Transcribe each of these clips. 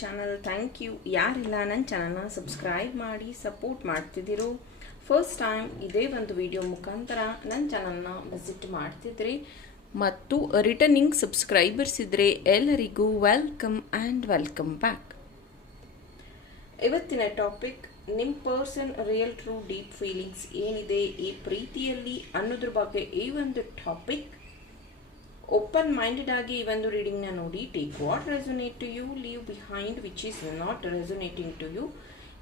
Channel thank you ಯಾರಿಲ್ಲ ನನ್ನ ಚಾನಲ್ನ ಸಬ್ಸ್ಕ್ರೈಬ್ ಮಾಡಿ ಸಪೋರ್ಟ್ ಮಾಡ್ತಿದ್ದೀರೋ ಫಸ್ಟ್ ಟೈಮ್ ಇದೇ ಒಂದು ವಿಡಿಯೋ ಮುಖಾಂತರ ನನ್ನ ಚಾನಲ್ನ ವಿಸಿಟ್ ಮಾಡ್ತಿದ್ರಿ. ಮತ್ತು ರಿಟರ್ನಿಂಗ್ ಸಬ್ಸ್ಕ್ರೈಬರ್ಸ್ ಇದ್ದರೆ ಎಲ್ಲರಿಗೂ ವೆಲ್ಕಮ್ ಆ್ಯಂಡ್ ವೆಲ್ಕಮ್ ಬ್ಯಾಕ್ ಇವತ್ತಿನ ಟಾಪಿಕ್ ನಿಮ್ಮ person real true deep feelings ಏನಿದೆ ಈ ಪ್ರೀತಿಯಲ್ಲಿ ಅನ್ನೋದ್ರ ಬಗ್ಗೆ ಈ ಒಂದು ಟಾಪಿಕ್ ಓಪನ್ ಮೈಂಡೆಡ್ ಆಗಿ ಈ ಒಂದು ರೀಡಿಂಗ್ನ ನೋಡಿ take what resonate to you leave behind which is not resonating to you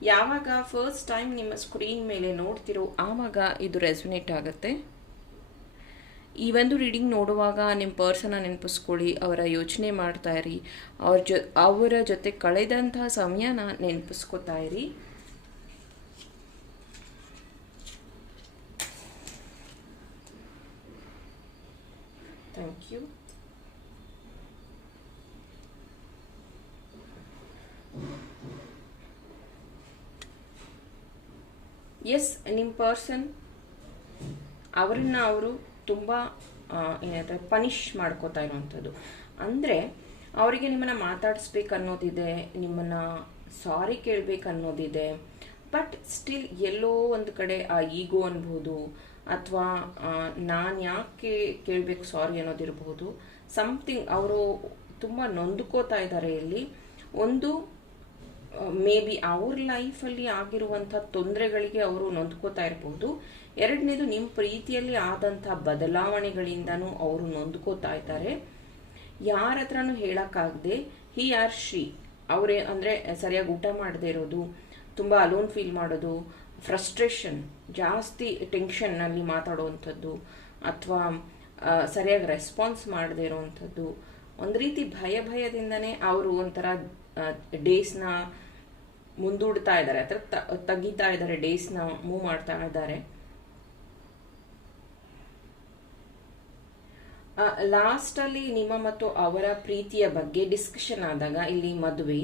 ಯಾವಾಗ ಫಸ್ಟ್ ಟೈಮ್ ನಿಮ್ಮ ಸ್ಕ್ರೀನ್ ಮೇಲೆ ನೋಡ್ತಿರೋ, ಆವಾಗ ಇದು ರೆಸೊನೇಟ್ ಆಗುತ್ತೆ. ಈ ಒಂದು ರೀಡಿಂಗ್ ನೋಡುವಾಗ ನಿಮ್ಮ ಪರ್ಸನ್ನ ನೆನಪಿಸ್ಕೊಳ್ಳಿ, ಅವರ ಯೋಚನೆ ಮಾಡ್ತಾ ಇರಿ. ಅವ್ರ ಜೊ, ಅವರ ಜೊತೆ ಕಳೆದಂತಹ ಸಮಯನ ನೆನಪಿಸ್ಕೊತಾ ಇರಿ. ಥ್ಯಾಂಕ್ ಯು ಎಸ್ ನಿಮ್ಮ ಪರ್ಸನ್ ಅವರನ್ನ ಅವರು ತುಂಬ ಏನಂದ್ರೆ ಪನಿಷ್ ಮಾಡ್ಕೋತಾ ಇರುವಂಥದ್ದು. ಅಂದರೆ, ಅವರಿಗೆ ನಿಮ್ಮನ್ನು ಮಾತಾಡಿಸ್ಬೇಕು ಅನ್ನೋದಿದೆ ನಿಮ್ಮನ್ನು ಸಾರಿ ಕೇಳಬೇಕು ಅನ್ನೋದಿದೆ ಬಟ್ ಸ್ಟಿಲ್ ಎಲ್ಲೋ ಒಂದು ಕಡೆ ಆ ಈಗೋ ಅನ್ಬೋದು ಅಥವಾ ನಾನು ಯಾಕೆ ಕೇಳಬೇಕು ಸಾರಿ ಅನ್ನೋದಿರಬಹುದು. ಸಮಥಿಂಗ್ ಅವರು ತುಂಬ ನೊಂದ್ಕೋತಾ ಇದ್ದಾರೆ ಇಲ್ಲಿ. ಒಂದು ಮೇ ಬಿ ಅವ್ರ ಲೈಫಲ್ಲಿ ಆಗಿರುವಂಥ ತೊಂದರೆಗಳಿಗೆ ಅವರು ನೊಂದ್ಕೋತಾ ಇರಬಹುದು. ಎರಡನೇದು ನಿಮ್ಮ ಪ್ರೀತಿಯಲ್ಲಿ ಆದಂಥ ಬದಲಾವಣೆಗಳಿಂದನೂ ಅವರು ನೊಂದ್ಕೋತಾ ಇದ್ದಾರೆ. ಯಾರ ಹತ್ರನೂ ಹೇಳೋಕ್ಕಾಗದೆ ಹಿ ಆರ್ ಶಿ ಅವರೇ ಅಂದರೆ ಸರಿಯಾಗಿ ಊಟ ಮಾಡದೇ ಇರೋದು, ತುಂಬ ಅಲೋನ್ ಫೀಲ್ ಮಾಡೋದು ಫ್ರಸ್ಟ್ರೇಷನ್ ಜಾಸ್ತಿ ಟೆನ್ಷನ್ನಲ್ಲಿ ಮಾತಾಡುವಂಥದ್ದು ಅಥವಾ ಸರಿಯಾಗಿ ರೆಸ್ಪಾನ್ಸ್ ಮಾಡದೇ ಇರೋವಂಥದ್ದು, ಒಂದು ರೀತಿ ಭಯ ಭಯದಿಂದನೇ ಅವರು ಒಂಥರ ಡೇಸ್ನ ಮುಂದೂಡ್ತಾ ಇದ್ದಾರೆ ಅಥವಾ ತೆಗಿತಾ ಇದ್ದಾರೆ ಡೇಸ್ನ ಮೂವ್ ಮಾಡ್ತಾ ಇದ್ದಾರೆ. ಲಾಸ್ಟಲ್ಲಿ ನಿಮ್ಮ ಮತ್ತು ಅವರ ಪ್ರೀತಿಯ ಬಗ್ಗೆ ಡಿಸ್ಕಷನ್ ಆದಾಗ ಇಲ್ಲಿ ಮದುವೆ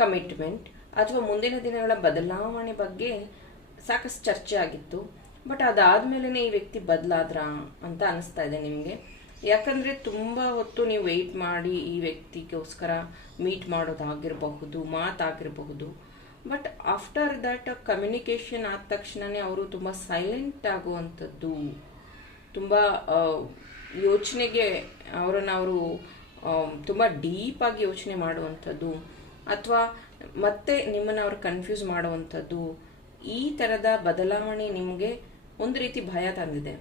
ಕಮಿಟ್ಮೆಂಟ್ ಅಥವಾ ಮುಂದಿನ ದಿನಗಳ ಬದಲಾವಣೆ ಬಗ್ಗೆ ಸಾಕಷ್ಟು ಚರ್ಚೆ ಆಗಿತ್ತು. ಬಟ್ ಅದಾದ್ಮೇಲೆ ಈ ವ್ಯಕ್ತಿ ಬದಲಾದ್ರ ಅಂತ ಅನಿಸ್ತಾ ಇದೆ ನಿಮಗೆ. ಯಾಕಂದರೆ ತುಂಬ ಹೊತ್ತು ನೀವು ವೆಯ್ಟ್ ಮಾಡಿ ಈ ವ್ಯಕ್ತಿಗೋಸ್ಕರ ಮೀಟ್ ಮಾಡೋದಾಗಿರಬಹುದು ಮಾತಾಗಿರಬಹುದು ಬಟ್ ಆಫ್ಟರ್ ದಟ್ ಕಮ್ಯುನಿಕೇಷನ್ ಆದ ತಕ್ಷಣವೇ ಅವರು ತುಂಬ ಸೈಲೆಂಟ್ ಆಗುವಂಥದ್ದು, ತುಂಬ ಯೋಚನೆಗೆ ಅವರನ್ನು ಅವರು ತುಂಬ ಡೀಪಾಗಿ ಯೋಚನೆ ಮಾಡುವಂಥದ್ದು, ಅಥವಾ ಮತ್ತೆ ನಿಮ್ಮನ್ನು ಅವರು ಕನ್ಫ್ಯೂಸ್ ಮಾಡುವಂಥದ್ದು ಈ ಥರದ ಬದಲಾವಣೆ ನಿಮಗೆ ಒಂದು ರೀತಿ ಭಯ ತಂದಿದೆ.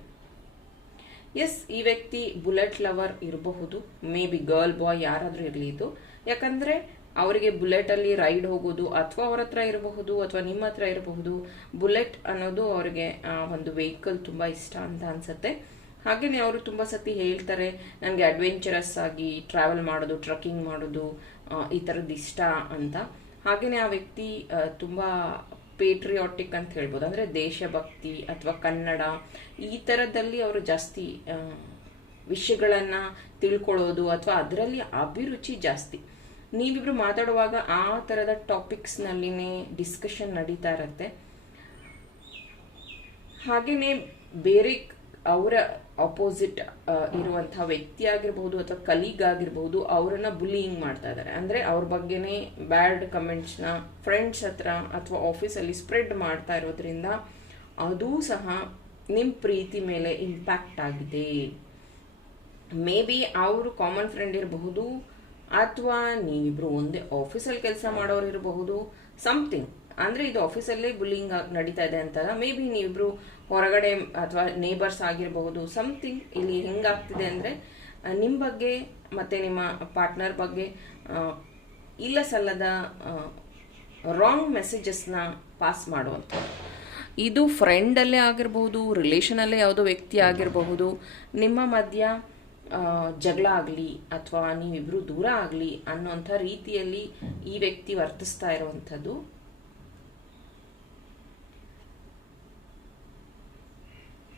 ಎಸ್ ಈ ವ್ಯಕ್ತಿ ಬುಲೆಟ್ ಲವರ್ ಇರಬಹುದು. ಮೇ ಬಿ ಗರ್ಲ್ ಬಾಯ್ ಯಾರಾದರೂ ಇರಲಿ ಇದು. ಯಾಕಂದರೆ ಅವರಿಗೆ ಬುಲೆಟ್ ಅಲ್ಲಿ ರೈಡ್ ಹೋಗೋದು ಅಥವಾ ಅವ್ರ ಹತ್ರ ಇರಬಹುದು ಅಥವಾ ನಿಮ್ಮ ಹತ್ರ ಇರಬಹುದು. ಬುಲೆಟ್ ಅನ್ನೋದು ಅವರಿಗೆ ಒಂದು ವೆಹಿಕಲ್ ತುಂಬ ಇಷ್ಟ ಅಂತ ಅನ್ಸುತ್ತೆ. ಹಾಗೆಯೇ ಅವರು ತುಂಬ ಸತಿ ಹೇಳ್ತಾರೆ ನನಗೆ ಅಡ್ವೆಂಚರಸ್ ಆಗಿ ಟ್ರಾವೆಲ್ ಮಾಡೋದು ಟ್ರಕ್ಕಿಂಗ್ ಮಾಡೋದು ಈ ಥರದ್ದು ಇಷ್ಟ ಅಂತ. ಹಾಗೆಯೇ ಆ ವ್ಯಕ್ತಿ ತುಂಬ ಪೇಟ್ರಿಯಾಟಿಕ್ ಅಂತ ಹೇಳ್ಬೋದು. ಅಂದರೆ ದೇಶಭಕ್ತಿ ಅಥವಾ ಕನ್ನಡ, ಈ ಥರದಲ್ಲಿ ಅವರು ಜಾಸ್ತಿ ವಿಷಯಗಳನ್ನು ತಿಳ್ಕೊಳ್ಳೋದು ಅಥವಾ ಅದರಲ್ಲಿ ಅಭಿರುಚಿ ಜಾಸ್ತಿ. ನೀವಿಬ್ರು ಮಾತಾಡುವಾಗ ಆ ಥರದ ಟಾಪಿಕ್ಸ್ನಲ್ಲಿನೇ ಡಿಸ್ಕಷನ್ ನಡೀತಾ ಇರತ್ತೆ. ಹಾಗೆಯೇ ಬೇರೆ ಅವರ ಅಪೋಸಿಟ್ ಇರುವಂತಹ ವ್ಯಕ್ತಿ ಆಗಿರ್ಬಹುದು ಅಥವಾ ಕಲೀಗ್ ಆಗಿರ್ಬಹುದು, ಅವರನ್ನ ಬುಲಿಯಿಂಗ್ ಮಾಡ್ತಾ ಇದ್ದಾರೆ. ಅಂದ್ರೆ ಅವ್ರ ಬಗ್ಗೆನೇ ಬ್ಯಾಡ್ ಕಮೆಂಟ್ಸ್ನ ಫ್ರೆಂಡ್ಸ್ ಹತ್ರ ಅಥವಾ ಆಫೀಸಲ್ಲಿ ಸ್ಪ್ರೆಡ್ ಮಾಡ್ತಾ ಇರೋದ್ರಿಂದ ಅದೂ ಸಹ ನಿಮ್ಮ ಪ್ರೀತಿ ಮೇಲೆ ಇಂಪ್ಯಾಕ್ಟ್ ಆಗಿದೆ. ಮೇ ಬಿ ಅವರು ಕಾಮನ್ ಫ್ರೆಂಡ್ ಇರಬಹುದು ಅಥವಾ ನೀವಿಬ್ರು ಒಂದೇ ಆಫೀಸಲ್ಲಿ ಕೆಲಸ ಮಾಡೋರು ಇರಬಹುದು ಸಮಥಿಂಗ್ ಅಂದರೆ ಇದು ಆಫೀಸಲ್ಲೇ ಬುಲ್ಲಿಂಗ್ ನಡೀತಾ ಇದೆ ಅಂತ. ಮೇ ಬಿ ನೀವಿಬ್ರು ಹೊರಗಡೆ ಅಥವಾ ನೇಬರ್ಸ್ ಆಗಿರಬಹುದು ಸಮಥಿಂಗ್ ಇಲ್ಲಿ ಹೆಂಗಾಗ್ತಿದೆ ಅಂದರೆ ನಿಮ್ಮ ಬಗ್ಗೆ ಮತ್ತು ನಿಮ್ಮ ಪಾರ್ಟ್ನರ್ ಬಗ್ಗೆ ಇಲ್ಲ ಸಲ್ಲದ ರಾಂಗ್ ಮೆಸೇಜಸ್ನ ಪಾಸ್ ಮಾಡುವಂಥದ್ದು ಇದು ಫ್ರೆಂಡಲ್ಲೇ ಆಗಿರಬಹುದು ರಿಲೇಷನಲ್ಲೇ ಯಾವುದೋ ವ್ಯಕ್ತಿ ಆಗಿರಬಹುದು, ನಿಮ್ಮ ಮಧ್ಯ ಜಗಳ ಆಗಲಿ ಅಥವಾ ನೀವಿಬ್ರು ದೂರ ಆಗಲಿ ಅನ್ನೋಂಥ ರೀತಿಯಲ್ಲಿ ಈ ವ್ಯಕ್ತಿ ವರ್ತಿಸ್ತಾ ಇರುವಂಥದ್ದು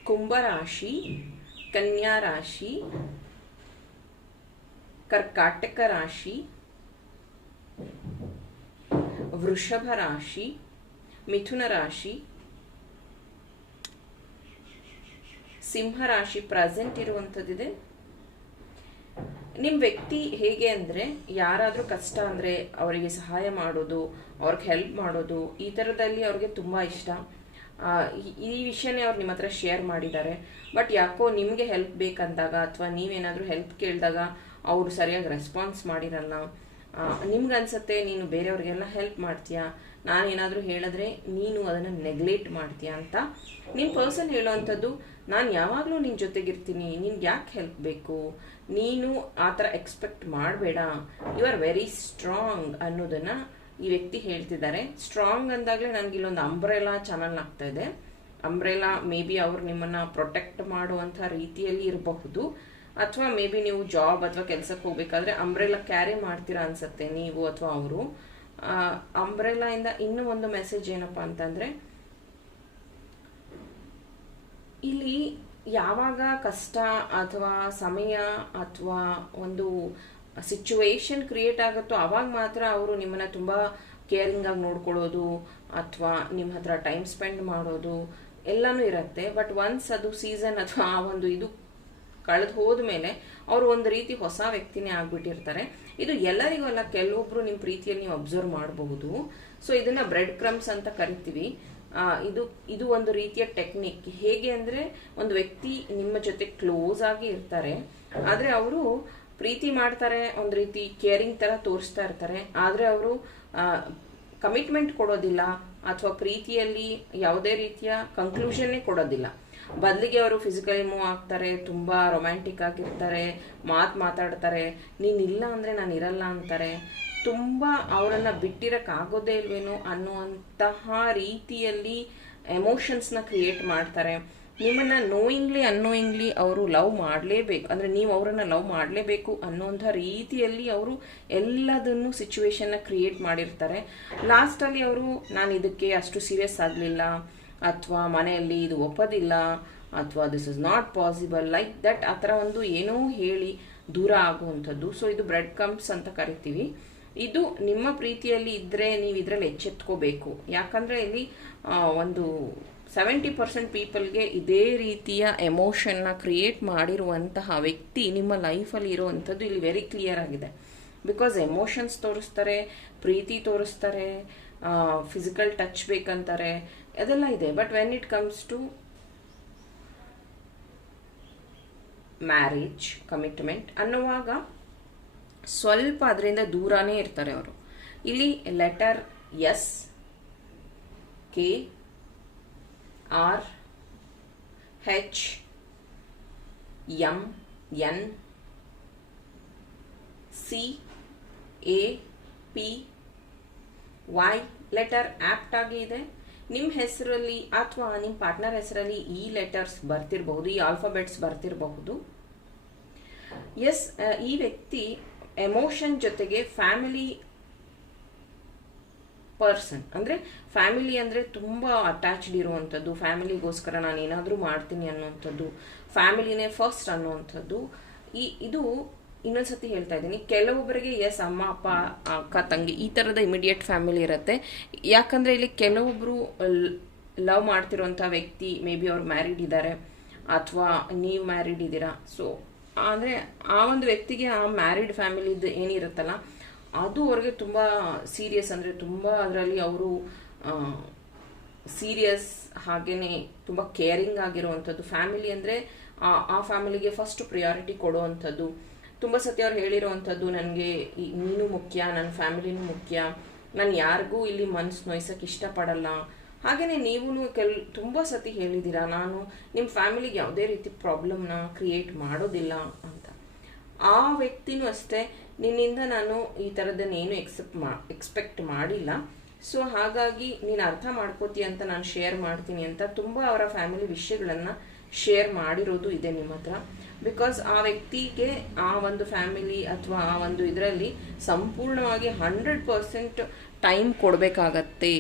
ಕುಂಭರಾಶಿ ಕನ್ಯಾ ರಾಶಿ ಕರ್ಕಾಟಕ ರಾಶಿ ವೃಷಭ ರಾಶಿ ಮಿಥುನ ರಾಶಿ ಸಿಂಹ ರಾಶಿ ಪ್ರೆಸೆಂಟ್ ಇರುವಂಥದ್ದಿದೆ. ನಿಮ್ಮ ವ್ಯಕ್ತಿ ಹೇಗೆ ಅಂದರೆ ಯಾರಾದರೂ ಕಷ್ಟ ಅಂದರೆ ಅವರಿಗೆ ಸಹಾಯ ಮಾಡೋದು, ಅವ್ರಿಗೆ ಹೆಲ್ಪ್ ಮಾಡೋದು, ಈ ಥರದಲ್ಲಿ ಅವ್ರಿಗೆ ತುಂಬ ಇಷ್ಟ. ಈ- ವಿಷಯನೇ ಅವ್ರು ನಿಮ್ಮ ಹತ್ರ ಶೇರ್ ಮಾಡಿದ್ದಾರೆ. ಬಟ್ ಯಾಕೋ ನಿಮಗೆ ಹೆಲ್ಪ್ ಬೇಕಂದಾಗ ಅಥವಾ ನೀವೇನಾದರೂ ಹೆಲ್ಪ್ ಕೇಳಿದಾಗ ಅವರು ಸರಿಯಾಗಿ ರೆಸ್ಪಾನ್ಸ್ ಮಾಡಿರಲ್ಲ. ನಿಮ್ಗನ್ಸತ್ತೆ, ನೀನು ಬೇರೆಯವ್ರಿಗೆಲ್ಲ ಹೆಲ್ಪ್ ಮಾಡ್ತೀಯಾ? ನಾನೇನಾದರೂ ಹೇಳಿದ್ರೆ ನೀನು ಅದನ್ನು ನೆಗ್ಲೆಕ್ಟ್ ಮಾಡ್ತೀಯಾ ಅಂತ. ನಿಮ್ಮ ಪರ್ಸನ್ ಹೇಳೋವಂಥದ್ದು, ನಾನು ಯಾವಾಗಲೂ ನಿನ್ನ ಜೊತೆಗಿರ್ತೀನಿ, ನಿನ್ಗೆ ಯಾಕೆ ಹೆಲ್ಪ್ ಬೇಕು? ನೀನು ಆ ಥರ ಎಕ್ಸ್ಪೆಕ್ಟ್ ಮಾಡಬೇಡ. ಯು ಆರ್ ವೆರಿ ಸ್ಟ್ರಾಂಗ್ ಅನ್ನೋದನ್ನು ಈ ವ್ಯಕ್ತಿ ಹೇಳ್ತಿದ್ದಾರೆ. ಸ್ಟ್ರಾಂಗ್ ಅಂದಾಗಲೇ ನನಗೆ ಇಲ್ಲೊಂದು ಅಂಬ್ರೆಲಾ ಚಾನಲ್ ಆಗ್ತಾ ಇದೆ. ಅಂಬ್ರೆಲಾ ಮೇ ಬಿ ಅವ್ರು ನಿಮ್ಮನ್ನು ಪ್ರೊಟೆಕ್ಟ್ ಮಾಡುವಂಥ ರೀತಿಯಲ್ಲಿ ಇರಬಹುದು. ಅಥವಾ ಮೇ ಬಿ ನೀವು ಜಾಬ್ ಅಥವಾ ಕೆಲಸಕ್ಕೆ ಹೋಗ್ಬೇಕಾದ್ರೆ ಅಂಬ್ರೆಲಾ ಕ್ಯಾರಿ ಮಾಡ್ತೀರಾ ಅನ್ಸುತ್ತೆ ನೀವು ಅಥವಾ ಅವರು. ಅಂಬ್ರೆಲಾ ಇಂದ ಇನ್ನೂ ಒಂದು ಮೆಸೇಜ್ ಏನಪ್ಪಾ ಅಂತಂದರೆ, ಇಲ್ಲಿ ಯಾವಾಗ ಕಷ್ಟ ಅಥವಾ ಸಮಯ ಅಥವಾ ಒಂದು ಸಿಚುವೇಶನ್ ಕ್ರಿಯೇಟ್ ಆಗುತ್ತೋ ಅವಾಗ ಮಾತ್ರ ಅವರು ನಿಮ್ಮನ್ನ ತುಂಬಾ ಕೇರಿಂಗ್ ಆಗಿ ನೋಡ್ಕೊಳ್ಳೋದು ಅಥವಾ ನಿಮ್ಮ ಹತ್ರ ಟೈಮ್ ಸ್ಪೆಂಡ್ ಮಾಡೋದು ಎಲ್ಲಾನು ಇರುತ್ತೆ. ಬಟ್ ಒನ್ಸ್ ಅದು ಸೀಸನ್ ಅಥವಾ ಆ ಒಂದು ಇದು ಕಳೆದು ಹೋದ್ಮೇಲೆ ಅವರು ಒಂದು ರೀತಿ ಹೊಸ ವ್ಯಕ್ತಿನೇ ಆಗ್ಬಿಟ್ಟಿರ್ತಾರೆ. ಇದು ಎಲ್ಲರಿಗೂ ಅಲ್ಲ, ಕೆಲವೊಬ್ರು ನಿಮ್ಮ ಪ್ರೀತಿಯಲ್ಲಿ ನೀವು ಅಬ್ಸರ್ವ್ ಮಾಡಬಹುದು ಸೊ ಇದನ್ನ ಬ್ರೆಡ್ ಕ್ರಮ್ಸ್ ಅಂತ ಕರಿತೀವಿ. ಇದು ಇದು ಒಂದು ರೀತಿಯ ಟೆಕ್ನಿಕ್ ಹೇಗೆ ಅಂದ್ರೆ, ಒಂದು ವ್ಯಕ್ತಿ ನಿಮ್ಮ ಜೊತೆ ಕ್ಲೋಸ್ ಆಗಿ ಇರ್ತಾರೆ. ಆದ್ರೆ ಅವರು ಪ್ರೀತಿ ಮಾಡ್ತಾರೆ, ಒಂದು ರೀತಿ ಕೇರಿಂಗ್ ತರ ತೋರಿಸ್ತಾ ಇರ್ತಾರೆ. ಆದ್ರೆ ಅವರು ಕಮಿಟ್ಮೆಂಟ್ ಕೊಡೋದಿಲ್ಲ ಅಥವಾ ಪ್ರೀತಿಯಲ್ಲಿ ಯಾವುದೇ ರೀತಿಯ ಕನ್ಕ್ಲೂಷನ್ನೇ ಕೊಡೋದಿಲ್ಲ. ಬದಲಿಗೆ ಅವರು ಫಿಸಿಕಲಿ ಮೂವ್ ಆಗ್ತಾರೆ, ತುಂಬಾ ರೊಮ್ಯಾಂಟಿಕ್ ಆಗಿರ್ತಾರೆ, ಮಾತು ಮಾತಾಡ್ತಾರೆ. ನೀನ್ ಇಲ್ಲ ಅಂದ್ರೆ ನಾನು ಇರಲ್ಲ ಅಂತಾರೆ. ತುಂಬಾ ಅವರನ್ನ ಬಿಟ್ಟಿರಕ್ ಆಗೋದೇ ಇಲ್ವೇನೋ ಅನ್ನುವಂತಹ ರೀತಿಯಲ್ಲಿ ಎಮೋಷನ್ಸ್ನ ಕ್ರಿಯೇಟ್ ಮಾಡ್ತಾರೆ. ನಿಮ್ಮನ್ನ ನೋಯಿಂಗ್ಲಿ ಅನ್ನೋಯಿಂಗ್ಲಿ ಅವರು ಲವ್ ಮಾಡಲೇಬೇಕು. ಅಂದ್ರೆ ನೀವು ಅವರನ್ನು ಲವ್ ಮಾಡಲೇಬೇಕು ಅನ್ನೋಂಥ ರೀತಿಯಲ್ಲಿ ಅವರು ಎಲ್ಲದನ್ನು ಸಿಚುವೇಶನ್ನ ಕ್ರಿಯೇಟ್ ಮಾಡಿರ್ತಾರೆ. ಲಾಸ್ಟಲ್ಲಿ ಅವರು, ನಾನು ಇದಕ್ಕೆ ಅಷ್ಟು ಸೀರಿಯಸ್ ಆಗಲಿಲ್ಲ. ಅಥವಾ ಮನೆಯಲ್ಲಿ ಇದು ಒಪ್ಪೋದಿಲ್ಲ. ಅಥವಾ this is not possible like that ಆ ಥರ ಒಂದು ಏನೋ ಹೇಳಿ ದೂರ ಆಗುವಂಥದ್ದು. ಸೊ ಇದು ಬ್ರೆಡ್ ಕಂಪ್ಸ್ ಅಂತ ಕರಿತೀವಿ. ಇದು ನಿಮ್ಮ ಪ್ರೀತಿಯಲ್ಲಿ ಇದ್ದರೆ ನೀವು ಇದರಲ್ಲಿ ಎಚ್ಚೆತ್ಕೋಬೇಕು. ಯಾಕಂದರೆ ಇಲ್ಲಿ ಒಂದು ಸೆವೆಂಟಿ ಪರ್ಸೆಂಟ್ ಪೀಪಲ್ಗೆ ಇದೇ ರೀತಿಯ ಎಮೋಷನ್ನ ಕ್ರಿಯೇಟ್ ಮಾಡಿರುವಂತಹ ವ್ಯಕ್ತಿ ನಿಮ್ಮ ಲೈಫಲ್ಲಿ ಇರುವಂಥದ್ದು ಇಲ್ಲಿ ವೆರಿ ಕ್ಲಿಯರ್ ಆಗಿದೆ. ಬಿಕಾಸ್ ಎಮೋಷನ್ಸ್ ತೋರಿಸ್ತಾರೆ, ಪ್ರೀತಿ ತೋರಿಸ್ತಾರೆ ಫಿಸಿಕಲ್ ಟಚ್ ಬೇಕಂತಾರೆ, ಅದೆಲ್ಲ ಇದೆ. But when it comes to marriage commitment ಅನ್ನುವಾಗ ಸ್ವಲ್ಪ ಅದರಿಂದ ದೂರನೇ ಇರ್ತಾರೆ ಅವರು. ಇಲ್ಲಿ letter S K R H M N C A P Y letter apt ಆಗಿ ಇದೆ. ನಿಮ್ಮ ಹೆಸರಲ್ಲಿ ಅಥವಾ ನಿಮ್ಮ ಪಾರ್ಟ್ನರ್ ಹೆಸರಲ್ಲಿ ಈ ಲೆಟರ್ಸ್ ಬರ್ತಿರಬಹುದು, ಈ ಆಲ್ಫಾಬೆಟ್ಸ್ ಬರ್ತಿರಬಹುದು. ಎಸ್ ಈ ವ್ಯಕ್ತಿ ಎಮೋಷನ್ ಜೊತೆಗೆ ಫ್ಯಾಮಿಲಿ ಪರ್ಸನ್ ಅಂದರೆ ಫ್ಯಾಮಿಲಿ ಅಂದರೆ ತುಂಬ ಅಟ್ಯಾಚ್ಡ್ ಇರುವಂಥದ್ದು. ಫ್ಯಾಮಿಲಿಗೋಸ್ಕರ ನಾನು ಏನಾದರೂ ಮಾಡ್ತೀನಿ ಅನ್ನುವಂಥದ್ದು. ಫ್ಯಾಮಿಲಿನೇ ಫಸ್ಟ್ ಅನ್ನೋವಂಥದ್ದು. ಈ, ಇದು ಇನ್ನೊಂದ್ಸತಿ ಹೇಳ್ತಾ ಇದ್ದೀನಿ. ಕೆಲವೊಬ್ಬರಿಗೆ ಎಸ್ ಅಮ್ಮ, ಅಪ್ಪ, ಅಕ್ಕ, ತಂಗಿ, ಈ ಥರದ ಇಮಿಡಿಯೇಟ್ ಫ್ಯಾಮಿಲಿ ಇರುತ್ತೆ. ಯಾಕಂದರೆ ಇಲ್ಲಿ ಕೆಲವೊಬ್ಬರು ಲವ್ ಮಾಡ್ತಿರುವಂಥ ವ್ಯಕ್ತಿ ಮೇ ಬಿ ಅವ್ರು ಮ್ಯಾರಿಡ್ ಇದ್ದಾರೆ ಅಥವಾ ನೀವು ಮ್ಯಾರಿಡ್ ಇದ್ದೀರಾ. ಸೊ ಅಂದರೆ ಆ ಒಂದು ವ್ಯಕ್ತಿಗೆ ಆ ಮ್ಯಾರಿಡ್ ಫ್ಯಾಮಿಲಿದು ಏನಿರುತ್ತಲ್ಲ ಅದು ಅವ್ರಿಗೆ ತುಂಬ ಸೀರಿಯಸ್ ಅಂದರೆ ತುಂಬ ಅದರಲ್ಲಿ ಅವರು ಸೀರಿಯಸ್ ಹಾಗೇ ತುಂಬ ಕೇರಿಂಗ್ ಆಗಿರುವಂಥದ್ದು. ಫ್ಯಾಮಿಲಿ ಅಂದರೆ ಆ ಫ್ಯಾಮಿಲಿಗೆ ಫಸ್ಟ್ ಪ್ರಿಯಾರಿಟಿ ಕೊಡುವಂಥದ್ದು. ತುಂಬ ಸತಿ ಅವ್ರು ಹೇಳಿರುವಂಥದ್ದು, ನನಗೆ ನೀನು ಮುಖ್ಯ ನನ್ನ ಫ್ಯಾಮಿಲಿನೂ ಮುಖ್ಯ. ನಾನು ಯಾರಿಗೂ ಇಲ್ಲಿ ಮನಸ್ಸು ನೋಯ್ಸಕ್ಕೆ ಇಷ್ಟಪಡಲ್ಲ. ಹಾಗೆಯೇ ನೀವು ಕೆಲ್, ತುಂಬ ಸತಿ ಹೇಳಿದ್ದೀರಾ ನಾನು ನಿಮ್ಮ ಫ್ಯಾಮಿಲಿಗೆ ಯಾವುದೇ ರೀತಿ ಪ್ರಾಬ್ಲಮ್ನ ಕ್ರಿಯೇಟ್ ಮಾಡೋದಿಲ್ಲ ಅಂತ. ಆ ವ್ಯಕ್ತಿನೂ ಅಷ್ಟೇ ನಿನ್ನಿಂದ ನಾನು ಈ ಥರದ್ದನ್ನೇನು ಎಕ್ಸೆಪ್ಟ್ ಮಾ ಎಕ್ಸ್ಪೆಕ್ಟ್ ಮಾಡಿಲ್ಲ. ಸೊ ಹಾಗಾಗಿ ನೀನು ಅರ್ಥ ಮಾಡ್ಕೋತೀಯ ಅಂತ ನಾನು ಶೇರ್ ಮಾಡ್ತೀನಿ ಅಂತ ತುಂಬ ಅವರ ಫ್ಯಾಮಿಲಿ ವಿಷಯಗಳನ್ನು ಶೇರ್ ಮಾಡಿರೋದು ಇದೆ ನಿಮ್ಮ ಹತ್ರ. ಬಿಕಾಸ್ ಆ ವ್ಯಕ್ತಿಗೆ ಆ ಒಂದು ಫ್ಯಾಮಿಲಿ ಅಥವಾ ಆ ಒಂದು ಇದರಲ್ಲಿ ಸಂಪೂರ್ಣವಾಗಿ ಹಂಡ್ರೆಡ್ ಪರ್ಸೆಂಟ್ ಟೈಮ್ ಕೊಡಬೇಕಾಗತ್ತೆ.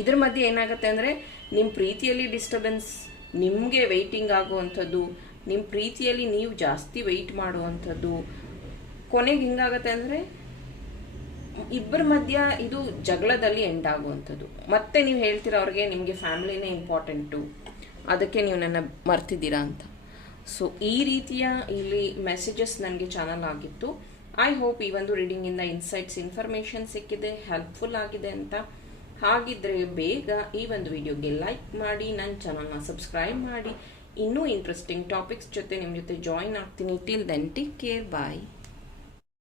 ಇದ್ರ ಮಧ್ಯೆ ಏನಾಗುತ್ತೆ ಅಂದರೆ ನಿಮ್ಮ ಪ್ರೀತಿಯಲ್ಲಿ ಡಿಸ್ಟರ್ಬೆನ್ಸ್ ನಿಮಗೆ ವೆಯ್ಟಿಂಗ್ ಆಗುವಂಥದ್ದು ನಿಮ್ಮ ಪ್ರೀತಿಯಲ್ಲಿ ನೀವು ಜಾಸ್ತಿ ವೆಯ್ಟ್ ಮಾಡುವಂಥದ್ದು ಕೊನೆಗೆ ಹಿಂಗಾಗತ್ತೆ ಅಂದರೆ ಇಬ್ಬರ ಮಧ್ಯ ಇದು ಜಗಳದಲ್ಲಿ ಎಂಡ್ ಆಗುವಂಥದ್ದು. ಮತ್ತೆ ನೀವು ಹೇಳ್ತೀರ ಅವ್ರಿಗೆ ನಿಮಗೆ ಫ್ಯಾಮಿಲಿನೇ ಇಂಪಾರ್ಟೆಂಟು ಅದಕ್ಕೆ ನೀವು ನನ್ನ ಮರ್ತಿದ್ದೀರಾ ಅಂತ. ಸೊ ಈ ರೀತಿಯ ಇಲ್ಲಿ ಮೆಸೇಜಸ್ ನನಗೆ ಚಾನಲ್ ಆಗಿತ್ತು. ಐ ಹೋಪ್ ಈ ಒಂದು ರೀಡಿಂಗಿಂದ ಇನ್ಸೈಟ್ಸ್ ಇನ್ಫಾರ್ಮೇಷನ್ ಸಿಕ್ಕಿದೆ ಹೆಲ್ಪ್ಫುಲ್ ಆಗಿದೆ ಅಂತ. ಹಾಗಿದ್ರೆ ಬೇಗ ಈ ಒಂದು ವಿಡಿಯೋಗೆ ಲೈಕ್ ಮಾಡಿ ನನ್ನ ಚಾನಲ್ನ ಸಬ್ಸ್ಕ್ರೈಬ್ ಮಾಡಿ. ಇನ್ನೂ ಇಂಟ್ರೆಸ್ಟಿಂಗ್ ಟಾಪಿಕ್ಸ್ ಜೊತೆ ನಿಮ್ಮ ಜೊತೆ ಜಾಯಿನ್ ಆಗ್ತೀನಿ. Till then take care bye